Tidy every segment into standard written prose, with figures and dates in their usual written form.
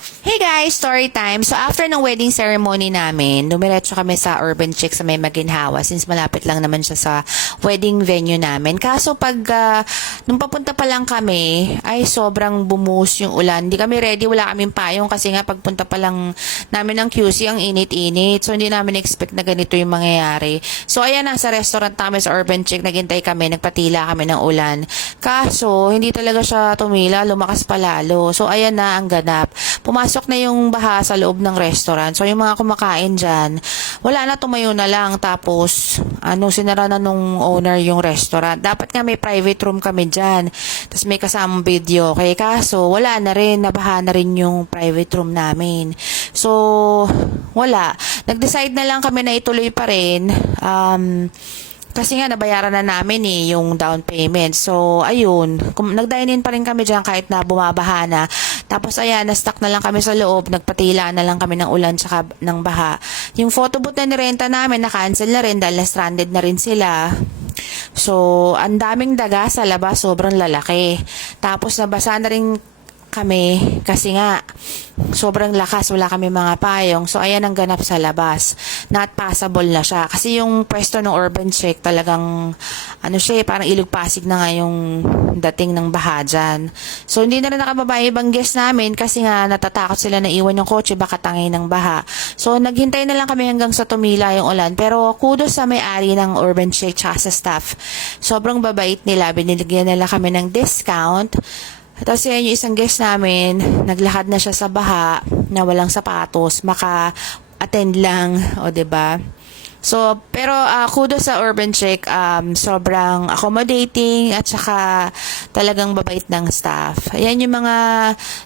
Hey guys, story time. So after ng wedding ceremony namin, dumiretso kami sa Urban Chick sa may Maginhawa since malapit lang naman siya sa wedding venue namin. Kaso nung papunta pa lang kami, ay sobrang bumuhos yung ulan. Hindi kami ready, wala kaming payong kasi nga pagpunta pa lang namin ng QC, ang init-init. So hindi namin expect na ganito yung mangyayari. So ayan, nasa restaurant namin sa Urban Chick, naghintay kami, nagpatila kami ng ulan. Kaso hindi talaga siya tumila, lumakas pa lalo. So ayan na ang ganap. Pumasok na yung baha sa loob ng restaurant. So, yung mga kumakain dyan, wala na, tumayo na lang. Tapos, sinara na nung owner yung restaurant. Dapat nga may private room kami dyan. Tapos may kasamang video. Kaya kaso, wala na rin. Nabaha na rin yung private room namin. So, wala. Nag-decide na lang kami na ituloy pa rin. Kasi nga nabayaran na namin yung down payment. So, ayun. Nag-dine-in pa rin kami dyan kahit na bumabaha na. Tapos, ayan, na-stuck na lang kami sa loob. Nagpatila na lang kami ng ulan tsaka ng baha. Yung photo booth na nirenta namin, na-cancel na rin dahil na-stranded na rin sila. So, ang daming daga sa labas, sobrang lalaki. Tapos, nabasa na rin kami kasi nga sobrang lakas, wala kami mga payong. So ayan ang ganap sa labas, not passable na siya kasi yung pwesto ng Urban Chick talagang parang Ilog Pasig na nga yung dating ng baha dyan. So hindi na rin nakababa ibang guest namin kasi nga natatakot sila na iwan yung kotse baka tangay ng baha. So naghintay na lang kami hanggang sa tumila yung ulan, pero kudos sa may-ari ng Urban Chick tsaka sa staff, sobrang babait nila, binigyan nila kami ng discount. Tapos yan yung isang guest namin, naglakad na siya sa baha na walang sapatos, maka-attend lang, o 'di ba? So, pero kudos sa Urban Chick, sobrang accommodating at saka talagang babait ng staff. Ayan yung mga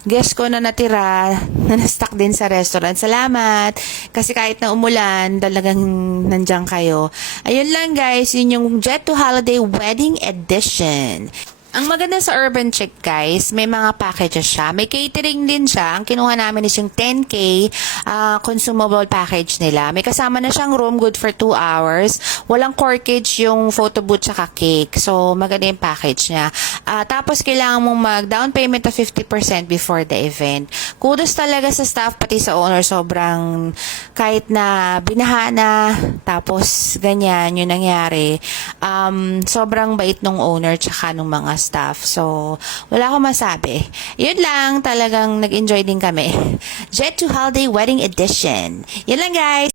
guest ko na natira, na na-stuck din sa restaurant. Salamat! Kasi kahit na umulan, talagang nandiyan kayo. Ayun lang guys, yun yung Jet to Holiday Wedding Edition. Ang maganda sa Urban Chick guys, may mga packages siya. May catering din siya. Ang kinuha namin is yung 10K consumable package nila. May kasama na siyang room, good for 2 hours. Walang corkage yung photo booth tsaka cake. So, maganda yung package niya. Tapos, kailangan mong mag-down payment of 50% before the event. Kudos talaga sa staff, pati sa owner. Sobrang, kahit na binahana, tapos ganyan yung nangyari. Sobrang bait nung owner tsaka nung mga staff. So, wala akong masabi. Yun lang, talagang nag-enjoy din kami. Jet to Holiday Wedding Edition. Yun lang guys.